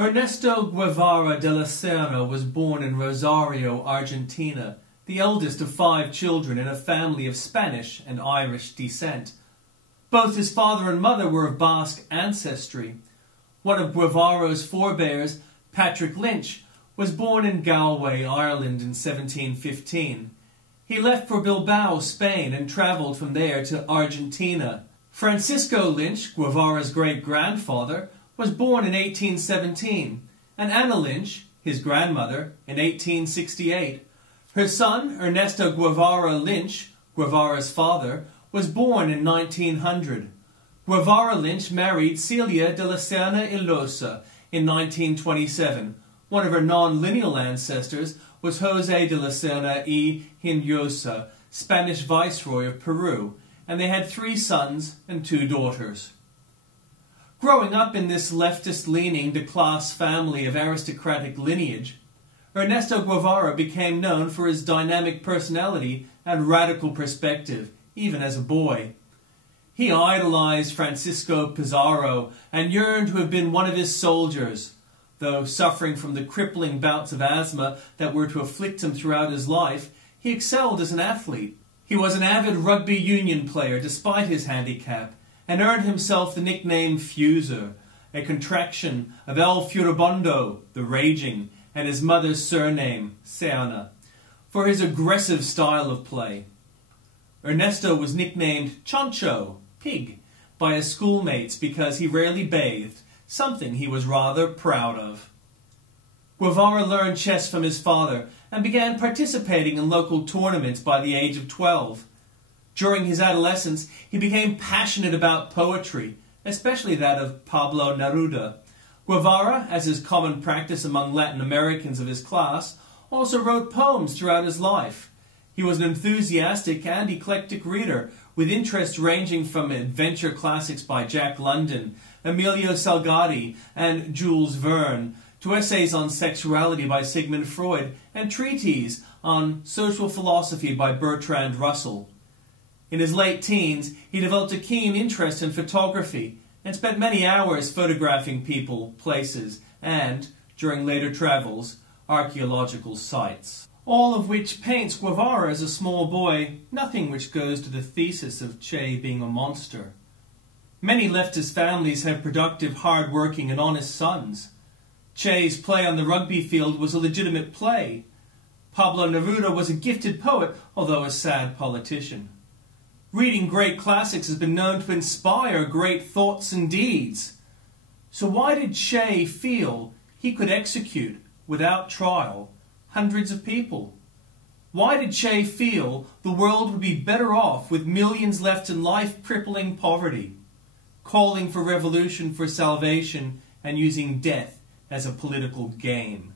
Ernesto Guevara de la Serna was born in Rosario, Argentina, the eldest of 5 children in a family of Spanish and Irish descent. Both his father and mother were of Basque ancestry. One of Guevara's forebears, Patrick Lynch, was born in Galway, Ireland in 1715. He left for Bilbao, Spain, and travelled from there to Argentina. Francisco Lynch, Guevara's great-grandfather, was born in 1817, and Anna Lynch, his grandmother, in 1868. Her son, Ernesto Guevara Lynch, Guevara's father, was born in 1900. Guevara Lynch married Celia de la Serna Ilosa in 1927. One of her non-lineal ancestors was José de la Serna y Hinojosa, Spanish Viceroy of Peru, and they had 3 sons and 2 daughters. Growing up in this leftist-leaning de-class family of aristocratic lineage, Ernesto Guevara became known for his dynamic personality and radical perspective, even as a boy. He idolized Francisco Pizarro and yearned to have been one of his soldiers. Though suffering from the crippling bouts of asthma that were to afflict him throughout his life, he excelled as an athlete. He was an avid rugby union player despite his handicap, and earned himself the nickname Fuser, a contraction of El Furibondo, the Raging, and his mother's surname, Serna, for his aggressive style of play. Ernesto was nicknamed Chancho, Pig, by his schoolmates because he rarely bathed, something he was rather proud of. Guevara learned chess from his father and began participating in local tournaments by the age of 12. During his adolescence, he became passionate about poetry, especially that of Pablo Neruda. Guevara, as is common practice among Latin Americans of his class, also wrote poems throughout his life. He was an enthusiastic and eclectic reader, with interests ranging from adventure classics by Jack London, Emilio Salgari, and Jules Verne, to essays on sexuality by Sigmund Freud, and treatises on social philosophy by Bertrand Russell. In his late teens, he developed a keen interest in photography and spent many hours photographing people, places, and, during later travels, archaeological sites. All of which paints Guevara as a small boy, nothing which goes to the thesis of Che being a monster. Many leftist families have productive, hard-working and honest sons. Che's play on the rugby field was a legitimate play. Pablo Neruda was a gifted poet, although a sad politician. Reading great classics has been known to inspire great thoughts and deeds. So why did Che feel he could execute, without trial, hundreds of people? Why did Che feel the world would be better off with millions left in life-crippling poverty, calling for revolution for salvation and using death as a political game?